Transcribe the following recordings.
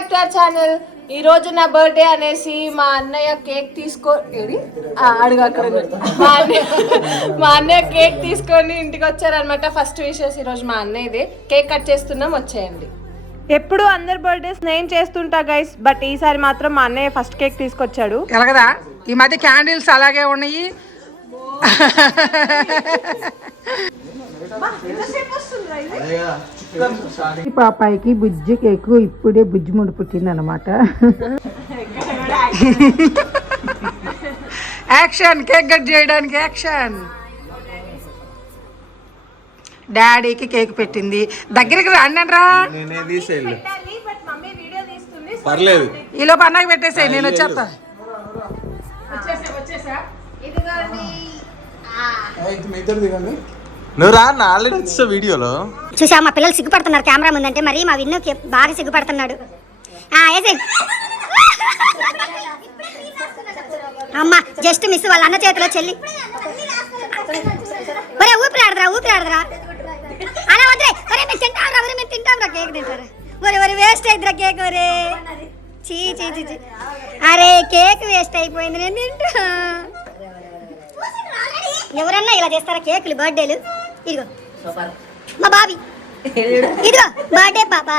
Back to our channel. ఈ రోజు నా బర్త్డే అనేసి మా అన్నయ్య కేక్ మా అన్నయ్య కేక్ తీసుకొని ఇంటికి వచ్చారనమాట. ఫస్ట్ విషెస్ ఈ రోజు మా అన్నయ్యదే. కేక్ కట్ చేస్తున్నాం, వచ్చేయండి. ఎప్పుడు అందరి బర్త్డేస్ నేను చేస్తుంటా గైస్, బట్ ఈసారి మాత్రం మా అన్నయ్య ఫస్ట్ కేక్ తీసుకొచ్చాడు. ఎలాగదా ఈ మధ్య క్యాండిల్స్ అలాగే ఉన్నాయి. పాపాయికి బుజ్జి కేకు ఇప్పుడే బుజ్జి ముడి పుట్టింది అనమాట. యాక్షన్, కేక్ కట్ చేయడానికి యాక్షన్. డాడీకి కేక్ పెట్టింది. దగ్గరికి రా. పర్లేదు, ఈలో పన్నాకి పెట్టేసాయి, నేను వచ్చేస్తా. నువ్వు రా, ఆల్రెడీ వచ్చా వీడియోలో చూసా. మా పిల్లలు సిగ్గుపడుతున్నారు కెమెరా ముందంటే, మరి మా విన్ను బాగా సిగ్గుపడుతున్నాడు. అమ్మ జస్ట్ మిస్ వాళ్ళ అన్న చేతిలో చెల్లి. ఒరే ఊపిరి ఆడదురా అలా వద్దురే. ఒరే మేము తింటాం రా కేక్ తింటారు. ఒరే వేస్ట్ అయిద్దిరా కేక్. ఒరే చీ. అరే కేక్ వేస్ట్ అయిపోయింది, నేను తింటా. ఎవరన్నా ఇలా చేస్తారా కేకులు బర్త్డేలు? ఇదిగో మా బాబీ, ఇదిగో బర్త్డే పాపా.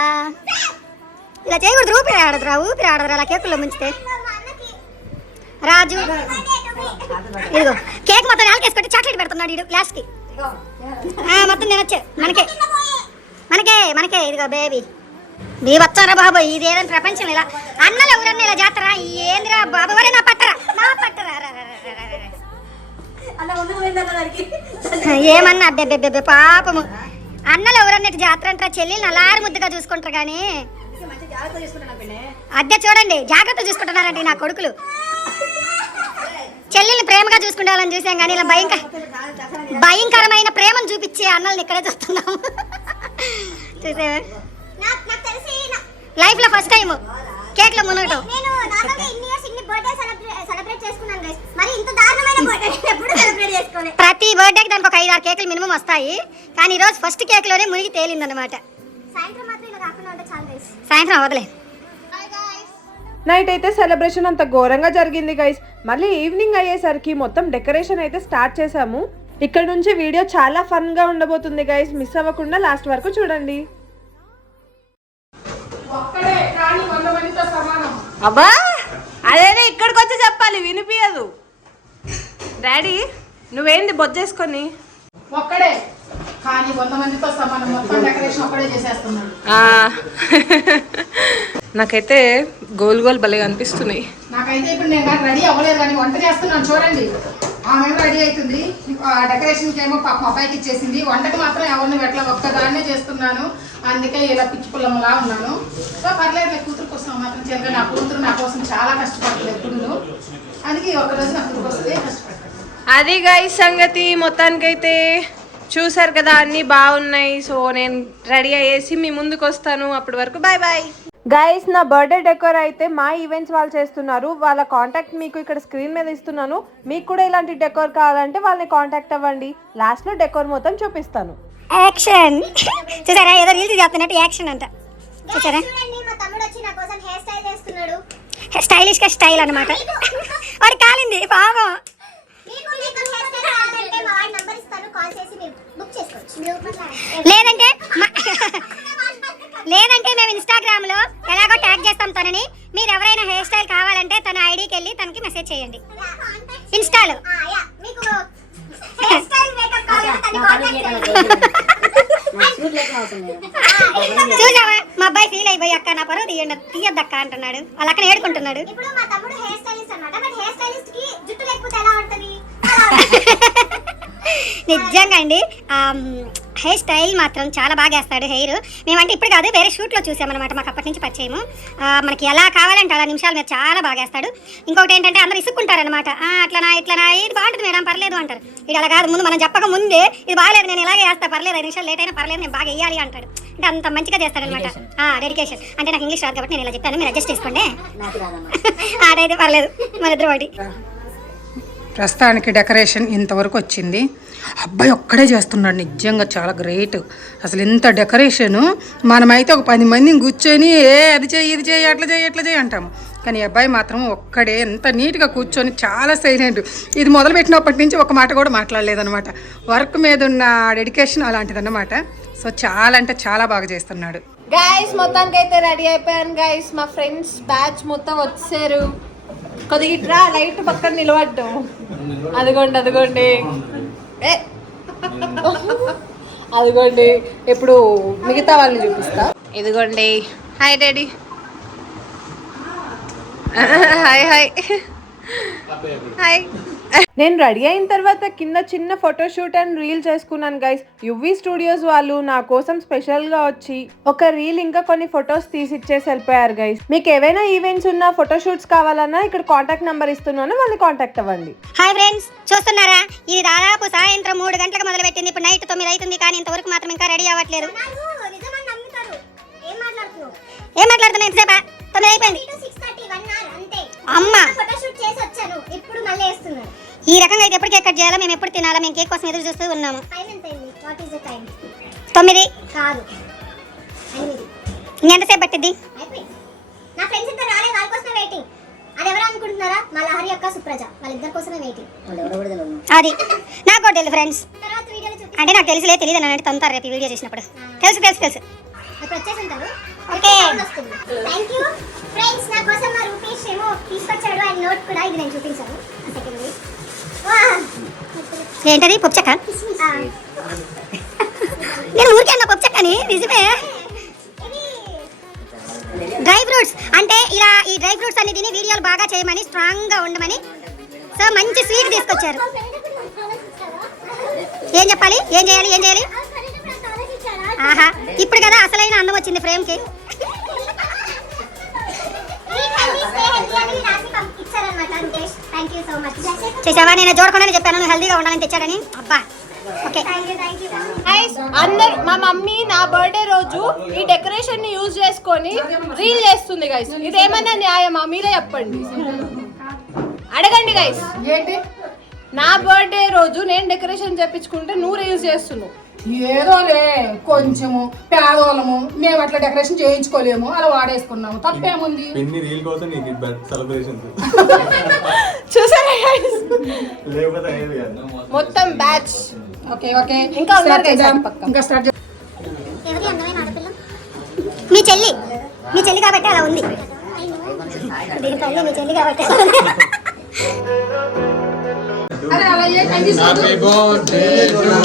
ఇలా చేయకూడదు. ఊపిరి ఆడదురా అలా కేకుల్లో ముంచితే. రాజు ఇదిగో కేక్ మొత్తం నాలుగేసుకుంటే చాక్లెట్ పెడుతున్నాడు వీడు గ్లాస్కి. మొత్తం నేను వచ్చే మనకే ఇదిగో బేబీ. నీ వచ్చారా బాబు, ఇదేదని ప్రపంచం ఇలా. అన్నలు ఎవరన్నా ఇలా చేస్తారా? ఏందిరా బాబు, వరే నా పట్టరా. ఏమన్నా అబ్బే పాపము. అన్నలు ఎవరన్నట్టు జాతర అంటారా? చెల్లెలు నల్లారి ముద్దుగా చూసుకుంటారు కానీ అద్దె చూడండి జాగ్రత్త చూసుకుంటున్నారండి నా కొడుకులు. చెల్లెల్ని ప్రేమగా చూసుకుంటాలని చూసాం కానీ ఇలా భయంకరమైన ప్రేమను చూపించే అన్నల్ని ఇక్కడే చూస్తున్నాము. చూసావా, లైఫ్ లో ఫస్ట్ టైం కేక్ లో మునగటం. ప్రతి బర్త్డేకి దానికి ఒక 5-6 కేకులు మినిమం వస్తాయి, కానీ ఈరోజు ఫస్ట్ కేక్ లోనే మునిగి తేలిందనమాట. సాయంత్రం అవదలే. నైట్ అయితే సెలబ్రేషన్ అంత ఘోరంగా జరిగింది గైస్. మళ్ళీ ఈవినింగ్ అయ్యేసరికి మొత్తం డెకరేషన్ అయితే స్టార్ట్ చేసాము. ఇక్కడ నుంచి వీడియో చాలా ఫన్ గా ఉండబోతుంది గైస్, మిస్ అవ్వకుండా లాస్ట్ వరకు చూడండి. అబ్బా అదేనే ఇక్కడికి వచ్చి చెప్పాలి, వినిపించదు. డాడీ నువ్వేంది బొజ్జేసుకొని? ఒక్కడే కానీ 100 మందితో సమానం. మొత్తం డెకరేషన్ ఒక్కడే చేసేస్తున్నాడు. నాకైతే గోల్ భలేగా అనిపిస్తున్నాయి. నాకైతే ఇప్పుడు నేను రెడీ అవ్వలేదు కానీ వంట చేస్తున్నాను చూడండి. ఆమె రెడీ అవుతుంది, డెకరేషన్కి ఏమో పాప అబ్బాయికి ఇచ్చేసింది. వంటకు మాత్రం ఎవరిని పెట్టలే, ఒక్కదాన్నే చేస్తున్నాను. అందుకే ఇలా పిచ్చి పుల్లమ్మలా ఉన్నాను. సో పర్లేదు, కూతురు కోసం మాత్రం చేయగా. నా కూతురు నా కోసం చాలా కష్టపడుతుంది ఎప్పుడు. అందుకే ఒక్కరోజు నా కూతురు వస్తే కష్టపడతాను. అది గైస్ సంగతి. మొత్తానికైతే చూసారు కదా, అన్నీ బాగున్నాయి. సో నేను రెడీ అయ్యేసి మీ ముందుకు వస్తాను. అప్పటి వరకు బాయ్ బాయ్. గైస్ నా బర్త్డే డెకోర్ అయితే మా ఈవెంట్స్ వాళ్ళు చేస్తున్నారు. వాళ్ళ కాంటాక్ట్ మీకు ఇక్కడ స్క్రీన్ మీద ఇస్తున్నాను. మీకు కూడా ఇలాంటి డెకోర్ కావాలంటే వాళ్ళని కాంటాక్ట్ అవ్వండి. లాస్ట్ లో డెకోర్ మొత్తం చూపిస్తాను. యాక్షన్ చూసారా, ఏదో రీల్స్ చేస్తున్నట్టు యాక్షన్ అంట. చూసారా, స్టైలిష్ గా స్టైల్ అనమాట. వాడు కాలింది పాపం. లేదంటే మేము ఇన్స్టాగ్రామ్ లో ఎలాగో ట్యాగ్ చేస్తాం తనని. మీరు ఎవరైనా హెయిర్ స్టైల్ కావాలంటే తన ఐడికి వెళ్ళి తనకి మెసేజ్ చేయండి ఇన్స్టాలో. చూసావా, మా అబ్బాయి ఫీల్ అయిపోయి అక్క నా పరువు తీయద్దక్క అంటున్నాడు. వాళ్ళ అక్కడ ఏడుకుంటున్నాడు. నిజంగా అండి, హెయిర్ స్టైల్ మాత్రం చాలా బాగా వేస్తాడు. హెయిర్ మేమంటే ఇప్పుడు కాదు, వేరే షూట్లో చూసామన్నమాట. మాకు అప్పటి నుంచి పరిచయము. మనకి ఎలా కావాలంటే అలా నిమిషాలు మీరు చాలా బాగా వేస్తాడు. ఇంకొకటి ఏంటంటే అందరూ ఇసుక్కుంటారనమాట. ఇట్లనా ఇది బాగుంటుంది మేడం పర్లేదు అంటారు. ఇది అలా కాదు, ముందు మనం చెప్పక ముందే ఇది బాగలేదు నేను ఇలాగే వేస్తా, పర్లేదు 5 నిమిషాలు లేట్ అయినా పర్లేదు నేను బాగా వేయాలి అంటాడు. అంటే అంత మంచిగా చేస్తాడనమాట. డెడికేషన్. అంటే నాకు ఇంగ్లీష్ రాదు కాబట్టి నేను ఇలా చెప్పాను, మీరు అడ్జస్ట్ చేసుకోండి. అదైతే పర్లేదు, మన ఇద్దరు ఒకటి. ప్రస్తుతానికి డెకరేషన్ ఇంతవరకు వచ్చింది. అబ్బాయి ఒక్కడే చేస్తున్నాడు, నిజంగా చాలా గ్రేట్. అసలు ఇంత డెకరేషను మనమైతే ఒక 10 మందిని కూర్చొని అది చేయి ఇది చేయి అట్లా చేయి ఎట్లా చేయి అంటాము. కానీ ఈ అబ్బాయి మాత్రం ఒక్కడే ఎంత నీట్గా కూర్చొని చాలా సైలెంట్. ఇది మొదలుపెట్టినప్పటి నుంచి ఒక మాట కూడా మాట్లాడలేదన్నమాట. వర్క్ మీద ఉన్న డెడికేషన్ అలాంటిదన్నమాట. సో చాలా అంటే చాలా బాగా చేస్తున్నాడు. గైస్ మొత్తానికి అయితే రెడీ అయిపోయాను గైస్. మా ఫ్రెండ్స్ బ్యాచ్ మొత్తం వచ్చారు. కొద్దిగా ఇట్రా లైట్ పక్కన నిలబడ్డం. అదిగోండి అదిగోండి అదిగోండి. ఇప్పుడు మిగతా వాళ్ళని చూపిస్తా. ఇదిగోండి. Hi daddy. Hi hi hi. నేను రెడీ అయిన తర్వాత కింద చిన్న ఫోటోషూట్ అండ్ రీల్ చేసుకున్నాను గైస్. యువి స్టూడియోస్ వాళ్ళు నా కోసం స్పెషల్ గా వచ్చి ఒక రీల్ ఇంకా కొన్ని ఫొటోస్ తీసి ఇచ్చేసి వెళ్ళిపోయారు గైస్. మీకు ఏవైనా ఈవెంట్స్ ఉన్నా ఫోటోషూట్స్ కావాలన్నా ఇక్కడ కాంటాక్ట్ నెంబర్ ఇస్తున్నాను, వాళ్ళని కాంటాక్ట్ అవ్వండి. హాయ్ ఫ్రెండ్స్, చూస్తున్నారా? ఇది దాదాపు సాయంత్రం 3 గంటలకు మొదలు పెట్టింది. ఇప్పుడు నైట్ 9 అవుతుంది, కానీ ఇంతవరకు మాత్రం ఇంకా రెడీ అవ్వట్లేదు. ఏం మాట్లాడుతున్నా? ఇంతసేపా 9 అయిపోయింది. అమ్మ ఈ రకంగా అయితే ఎప్పుడు కేక్ కట్ చేయాలా, మేము ఎప్పుడు తినాలా, మేము కేక్ కోసం ఎదురు చూస్తూ ఉన్నాము. 9 కాదు, ఇంకెంతసేపు పట్టిద్ది? నా ఫ్రెండ్స్ ఇద్దరు రాలేదు, వాళ్ళ కోసమే వెయిటింగ్. అది ఎవరు అనుకుంటున్నారా? మా లహరి యొక్క సుప్రజ, వాళ్ళిద్దరి కోసమే వెయిటింగ్. అది నాకు కూడా తెలియదు ఫ్రెండ్స్. తర్వాత వీడియోలో చూపి అంటే నాకు తెలిసిలే, తెలియదు అని అంటే తంతారు రేపు వీడియో చేసినప్పుడు. తెలుసు తెలుసు తెలుసు. ఇప్పుడు వచ్చేసి ఉంటారు. Okay, thank you friends. నా కోసం మా రూపేష్ ఏమో తీసుకొచ్చాడు. అండ్ నోట్ కూడా ఇది నేను చూపించాను. సెకండ్ ఏంటది? పప్పు చెక్క? నేను ఊరికే అన్న పప్పు చెక్కని. నిజమే. డ్రై ఫ్రూట్స్ అంటే ఇలా ఈ డ్రై ఫ్రూట్స్ అన్ని తిని వీడియోలు బాగా చేయమని, స్ట్రాంగ్ గా ఉండమని. సో మంచి స్వీట్ తీసుకొచ్చారు. ఏం చెప్పాలి, ఏం చేయాలి, ఏం చేయాలి? ఆహా, ఇప్పుడు కదా అసలైన అందం వచ్చింది ఫ్రేమ్ కి. చేసావా? నేను చూడకుండానే చెప్పాను నువ్వు హెల్దీగా ఉండాలని తెచ్చాడని. అబ్బా, ఓకే. గైస్ అందరు మా మమ్మీ నా బర్త్డే రోజు ఈ డెకరేషన్ ని యూజ్ చేసుకొని రీల్ చేస్తుంది గైస్. ఇదేమన్నా న్యాయమా? మీరే చెప్పండి, అడగండి గైస్. ఏంటి? నా బర్త్డే రోజు నేను డెకరేషన్ చేపించుకుంటే నువ్వు రీల్స్ చేస్తున్నావు. ఏదోలే, కొంచెము పేదవాళ్ళము, మేము అట్లా డెకరేషన్ చేయించుకోలేము, అలా వాడేసుకున్నాము. తప్పేముంది? పిన్ని రీల్ కోసం నీకు సెలబ్రేషన్ చూసారా గైస్? లేకపోతే అయ్యేది కాదు. మొత్తం బ్యాచ్. ఓకే ఓకే, ఇంకా ఉన్నారు guys చేద్దాం. పక్క. ఇంకా స్టార్ట్ చేద్దాం. ఎవరి అందమైన ఆడపిల్ల? మీ చెల్లి, మీ చెల్లి కాబట్టి అలా ఉంది. దీని తల్లి మీ చెల్లి కాబట్టి అలా ఉంది. అరే అలా ఏ కండి happy birthday to you.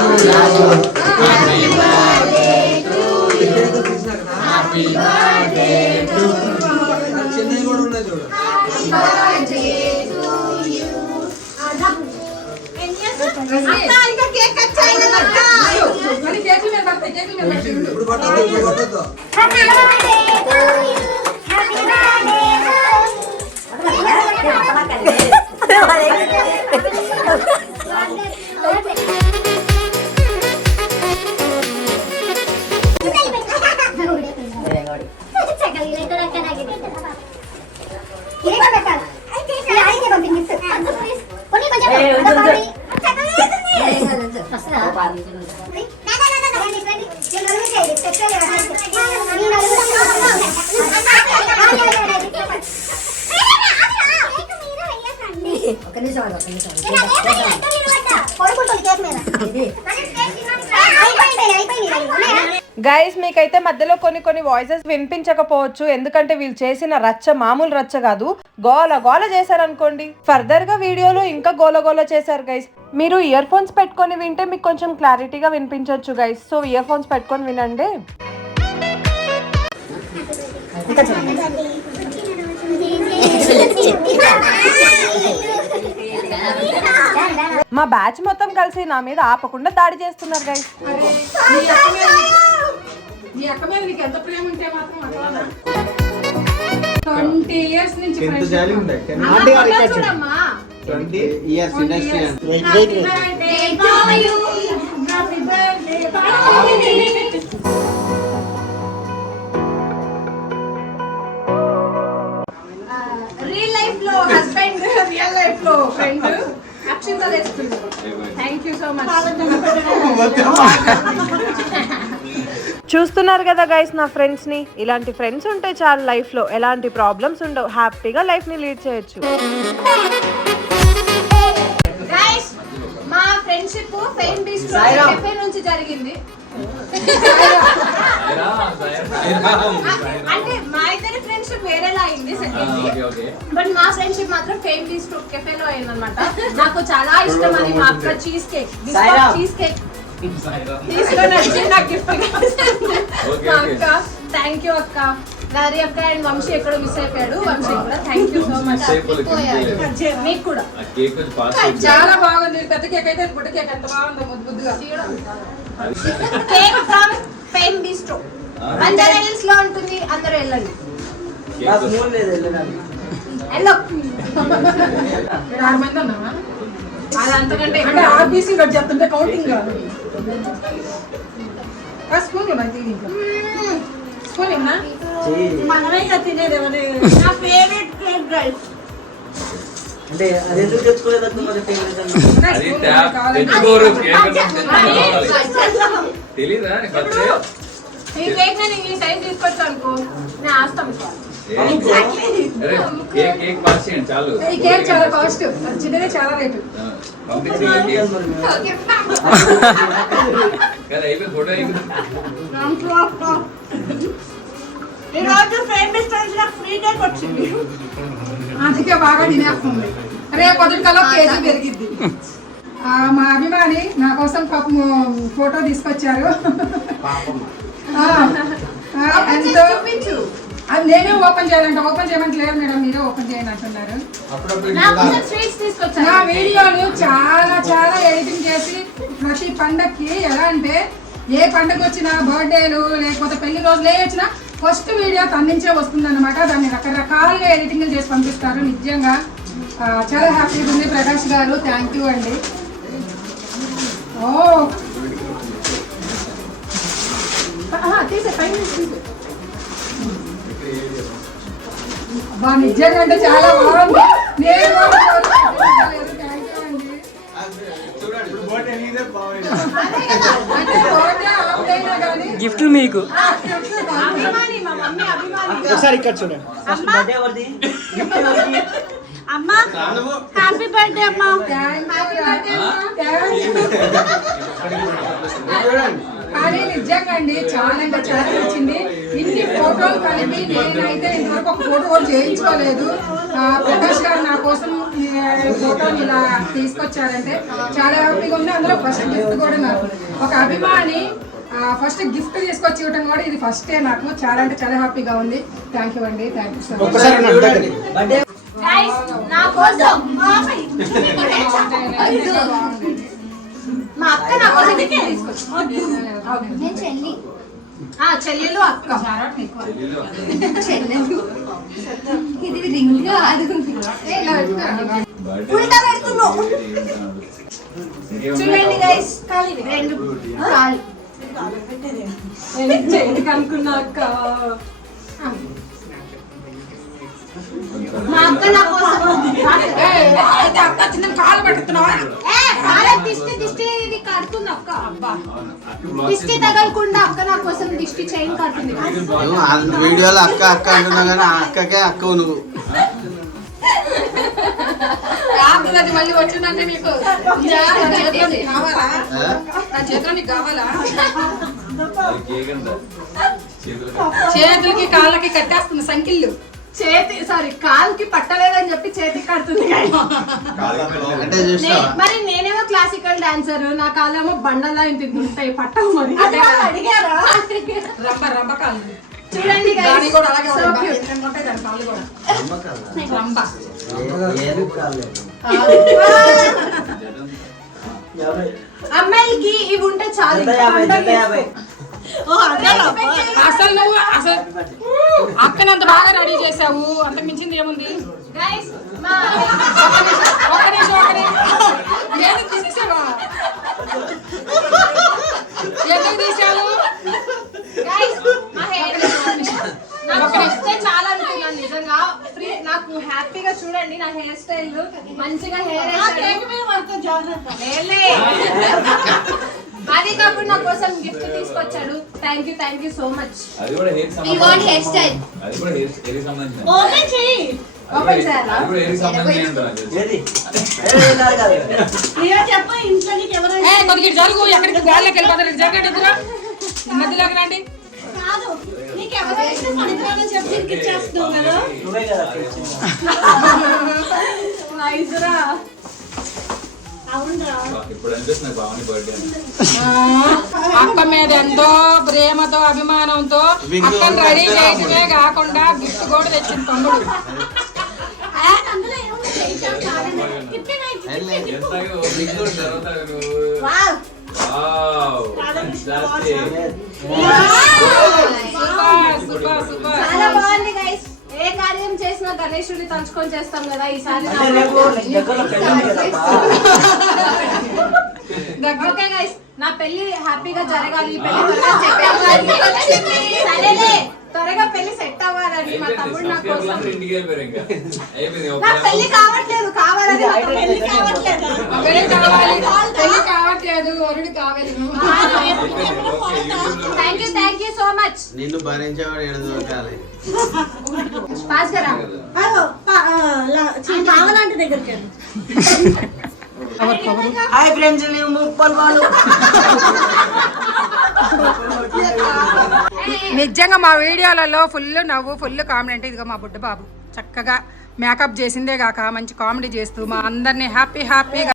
Happy birthday to you. Happy birthday to you. Chennai కూడా ఉన్నది చూడు. Happy birthday to you. అక్క ఇంకా కేక్ కట్ చేయాలి అక్క. మరి కేక్ మీద పడతాయి, కేక్ మీద పడతాయి. ఇప్పుడు పట్టొద్దు. Happy birthday to you. Happy birthday guys మీకైతే మధ్యలో కొన్ని వాయిసెస్ వినిపించకపోవచ్చు, ఎందుకంటే వీళ్ళు చేసిన రచ్చ మామూలు రచ్చ కాదు. గోల గోల చేశారనుకోండి. ఫర్దర్ గా వీడియోలో ఇంకా గోల గోల చేశారు గైస్. మీరు ఇయర్ ఫోన్స్ పెట్టుకొని వింటే మీకు కొంచెం క్లారిటీగా వినిపించవచ్చు గైస్. సో ఇయర్ ఫోన్స్ పెట్టుకొని వినండి. మా బ్యాచ్ మొత్తం కలిసి నా మీద ఆపకుండా దాడి చేస్తున్నారు గైస్. నీ అక్క మీద నీకు ఎంత ప్రేమ ఉంటే మాత్రం అట్లా 20 years నుంచి ఎంత friendship. జాలి ఉండే. చూడమ్మా. 20 years industry. Happy birthday to you. Happy birthday to you. Real life లో హస్బెండ్, రియల్ లైఫ్ లో ఫ్రెండ్. యాక్చువల్లీ అక్షింతలు వేస్తుంది. Thank you so much. చూస్తున్నారు కదా గైస్ నా ఫ్రెండ్స్ని. ఇలాంటి ఫ్రెండ్స్ ఉంటే చాలు లైఫ్లో ఎలాంటి ప్రాబ్లమ్స్ ఉండవు, హ్యాపీగా లైఫ్ని లీడ్ చేయొచ్చు. గైస్ మా ఫ్రెండ్షిప్ ఫేమ్ బిస్ట్రో కెఫే నుంచి జరిగింది. అంటే మా ఇద్దరి ఫ్రెండ్షిప్ వేరేలా అయింది బట్ మా ఫ్రెండ్షిప్ మాత్రం ఫేమ్ బిస్ట్రో కెఫేలో అయిందన్నమాట. నాకు చాలా ఇష్టం అది మా అక్క చీజ్ కేక్ తీసుకొని వచ్చి నాకు గిఫ్ట్ మా అక్క. థ్యాంక్ యూ అక్క. గారి అక్క అండ్ వంశీ ఎక్కడో మిస్ అయిపోయాడు. వంశీ కూడా థ్యాంక్ యూ సో మచ్. మీకు కూడా చాలా బాగుంది. పెద్ద కేక్ అయితే బుట్ట కేక్ ఎంత బాగుందో ముద్దుగా. Cake from fame bistro Banjara hills లో ఉంటుంది. అందరూ వెళ్ళండి. హలో 6 మంది ఉన్నామా? అది అంతకంటే అంటే ఆర్బీసీ కట్ చేస్తుంటే కౌంటింగ్ కాదు. స్పూన్ స్పూన్ ఏమన్నా మనమైతే తినేది ఎవరు? నా ఫేవరెట్ కేక్ గైస్. అంటే అది ఎందుకు తెచ్చుకోలేదు తెలీదా? ఈ కేక్ నేను ఈ సైజ్ తీసుకొచ్చా అనుకో నేను ఆస్తాం. కేక్ పాస్ చేయండి చాలు. ఈ కేక్ చాలా కాస్ట్, చిన్నదే చాలా రేటు. అయిపోయి ఫోటో అయిపోయింది. ఈరోజు ఫేమస్ నాకు ఫ్రీ కేక్ వచ్చింది. అందుకే బాగా తినేస్తుంది. రేపు పొద్దున కల్లా కేజీ పెరిగిద్ది. మా అభిమాని నా కోసం పాపం ఫోటో తీసుకొచ్చారు. ఎంతో అది నేనే ఓపెన్ చేయాలంట. ఓపెన్ చేయమంటే లేదు మేడం, మీరే ఓపెన్ చేయండి అంటున్నారు. నా వీడియోలు చాలా చాలా ఎడిటింగ్ చేసి ప్రతి పండక్కి ఎలా అంటే ఏ పండగ వచ్చినా బర్త్డేలు లేకపోతే పెళ్లి రోజులు ఏ వచ్చినా ఫస్ట్ వీడియో తన్నించే వస్తుంది అనమాట. దాన్ని రకరకాలుగా ఎడిటింగ్లు చేసి పంపిస్తారు. నిజంగా చాలా హ్యాపీగా ఉంది. ప్రకాష్ గారు థ్యాంక్ యూ అండి. ఓ తీసే పైన తీసే. బా నిజంగా అంటే చాలా బాగుంది. నేను గిఫ్ట్ మీకు ఒకసారి ఇక్కడ చూడండి. అమ్మా హ్యాపీ బర్త్డే అమ్మా. కానీ నిజంగా అండి చాలా అంటే చాలా నచ్చింది. ఇన్ని ఫోటోలు కలిపి నేనైతే ఇంతవరకు ఒక ఫోటో కూడా చేయించుకోలేదు. ప్రకాష్ గారు నా కోసం ఫోటోని ఇలా తీసుకొచ్చారంటే చాలా హ్యాపీగా ఉంది. అందులో ఫస్ట్ గిఫ్ట్ కూడా నాకు ఒక అభిమాని ఫస్ట్ గిఫ్ట్ తీసుకొచ్చి ఇవ్వడం కూడా ఇది ఫస్టే. నాకు చాలా అంటే చాలా హ్యాపీగా ఉంది. థ్యాంక్ యూ అండి. Thank you so much. నా కోసం మా అక్క నా కోసం తీసుకొచ్చి చెల్లెలు అక్క చెల్లెలు ఇది రింగ్ ఉల్టా పెడుతున్నావు. చూడండి గైస్ రెండు కాలు అనుకున్నా అక్క. మా అక్క నా కోసం అక్క చిన్న కాలు పట్టుతున్నావా? దిష్టి దిష్టి ఇది కడుతుంది అక్క. దిష్టి తగలకుండా అక్క నా కోసం దిష్టి చైన్ కడుతుంది. వీడియోలో అక్క అక్క అంటున్నా కానీ ఆ అక్కకే అక్కవు నువ్వు. అది మళ్ళీ వచ్చిందంటే మీకు నా చేతిలో నీకు కావాలా? చేతులకి కాళ్ళకి కట్టేస్తుంది సంకిళ్ళు. కాలుకి పట్టలేదని చెప్పి చేతికి కడుతుంది. మరి నేనేమో క్లాసికల్ డాన్సర్, నా కాళ్ళేమో బండలా ఇంత ఉంటాయి పట్టవు. మరి అడిగారా? రంబ కాళ్ళు చూడండి కూడా అలాగే ఉంటాయి. దాని కాళ్ళు కూడా రంబ. అమ్మాయిలకి ఇవి ఉంటే చాలు. అసలు నువ్వు అసలు అక్కని అంత బాగా రెడీ చేసావు. అంతకు మించింది ఏముంది? ఎందుకు తీసేసావా? ఎందుకు తీసావు? నాకు చాలా అనుకున్నాను నిజంగా. నాకు హ్యాపీగా చూడండి నా హెయిర్ స్టైల్ మంచిగా హెయిర్ అది కాకుండా నా కోసం గిఫ్ట్ తీసుకొచ్చాడు. Thank you so much. Hair style open చేయాలా? కొద్దిగా జరుగు, ఎక్కడికి గాల్లోకి వెళ్ళిపోతారు. జరగండి మధ్యలోకి రండి. అక్క మీద ఎంతో ప్రేమతో అభిమానంతో అక్కని రెడీ చేయడమే కాకుండా గిఫ్ట్ కూడా తెచ్చింది తమ్ముడు. చాలా బాగుంది గైస్. ఏ కార్యం చేసినా గణేశుడిని తలుచుకొని చేస్తాం కదా. ఈసారి ఓకే గైస్, నా పెళ్లి హ్యాపీగా జరగాలి, త్వరగా పెళ్లి సెట్ అవ్వాలని మా తమ్ముడు నా కోసం. నా పెళ్లి కావట్లేదు, కావాలని పెళ్లి కావట్లేదు, వరుడు కావాలి. Thank you so much. నిన్ను భరించేవాడు ఏడు దొరకాలి. కావాలంటే దగ్గరికి హాయ్ ఫ్రెండ్స్, మేము ముప్పల్ వాళ్ళు. నిజంగా మా వీడియోలలో ఫుల్ నవ్వు, ఫుల్ కామెడీ. ఇదిగో మా బుడ్డ బాబు చక్కగా మేకప్ చేసిందే కాక మంచి కామెడీ చేస్తూ మా అందరినీ హ్యాపీగా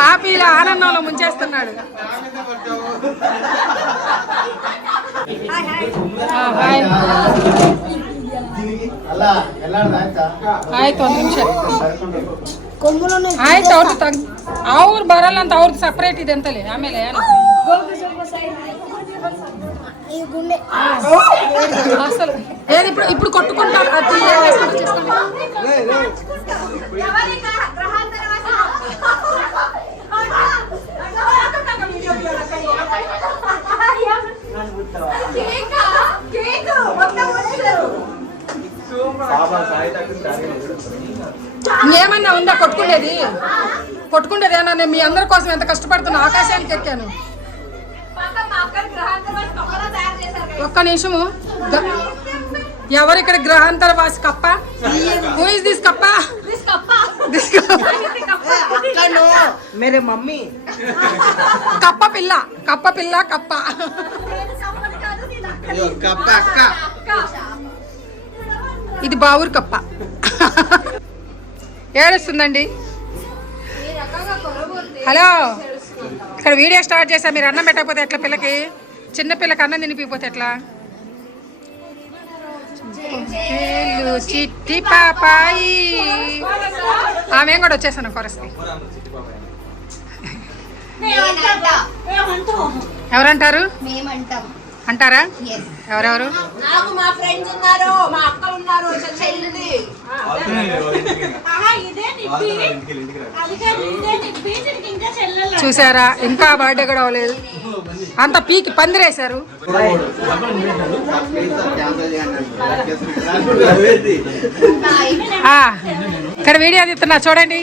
హ్యాపీగా ఆనందంలో ముంచేస్తున్నాడు. ಆಯ್ತು ಒಂದು ನಿಮಿಷ ಆಯ್ತು. ಅವ್ರು ಬರಲ್ಲ ಅಂತ ಅವ್ರದ್ದು ಸಪ್ರೇಟ್ ಇದೆ ಅಂತಲೇ. ಆಮೇಲೆ అసలు ఏది ఇప్పుడు కొట్టుకుంటారు. ఇంకేమన్నా ఉందా కొట్టుకునేది? ఏమన్నా? నేను మీ అందరి కోసం ఎంత కష్టపడుతున్నా, ఆకాశానికి ఎక్కాను. ఒక్క నిమిషము. ఎవరు ఇక్కడ గ్రహాంతర వాసి కప్ప? హూ ఇస్ దిస్ కప్ప? మేరే మమ్మీ కప్ప పిల్ల. కప్ప కప్ప అక్క. ఇది బావూరు కప్ప. ఏడుస్తుందండి. హలో, ఇక్కడ వీడియో స్టార్ట్ చేసా. మీరు అన్నం పెట్టకపోతే ఎట్లా? పిల్లకి, చిన్న పిల్లకి అన్నం తినిపిపోతే ఎట్లా? చిట్టి పాపాయి. ఆమె కూడా వచ్చేసాను కొరస్కి. ఎవరంటారు? అంటారా? ఎవరెవరు? నాకు మా ఫ్రెండ్స్ ఉన్నారు, మా అక్కలు ఉన్నారు, చెల్లిది. చూసారా, ఇంకా బర్త్డే కూడా అవ్వలేదు, అంత పీకి పందిరేశారు. ఇక్కడ వీడియో తీస్తున్నా చూడండి.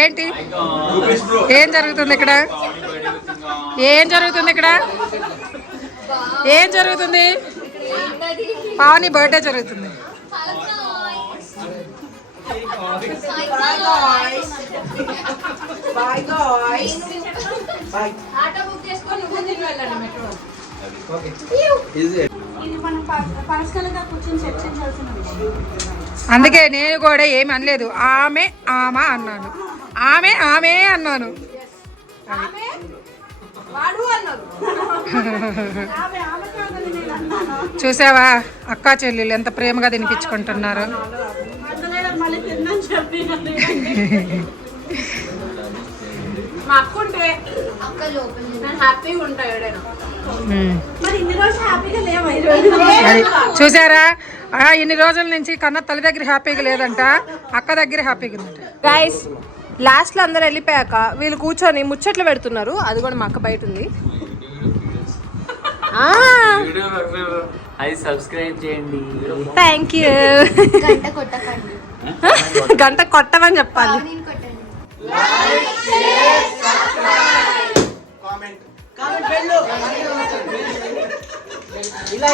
ఏంటి ఏం జరుగుతుంది ఇక్కడ? పావని బర్త్డే జరుగుతుంది. అందుకే నేను కూడా ఏమి అనలేదు. ఆమె అన్నాను. చూసావా అక్కా చెల్లెలు ఎంత ప్రేమగా తినిపించుకుంటున్నారు. మా అక్క ఉంటే నేను హ్యాపీగా ఉంటా ఎవడైనా. మరి ఇన్ని రోజులు హ్యాపీగా లేవా? చూసారా ఇన్ని రోజుల నుంచి కన్నా తల్లి దగ్గర హ్యాపీగా లేదంట, అక్క దగ్గర హ్యాపీగా ఉందంట. గైస్ లాస్ట్ లో అందరు వెళ్ళిపోయాక వీళ్ళు కూర్చొని ముచ్చట్లు పెడుతున్నారు. అది కూడా మా అక్క బయట ఉంది. సబ్స్క్రైబ్ చేయండి. Thank you. గంట కొట్టమని చెప్పాలి. ఇలా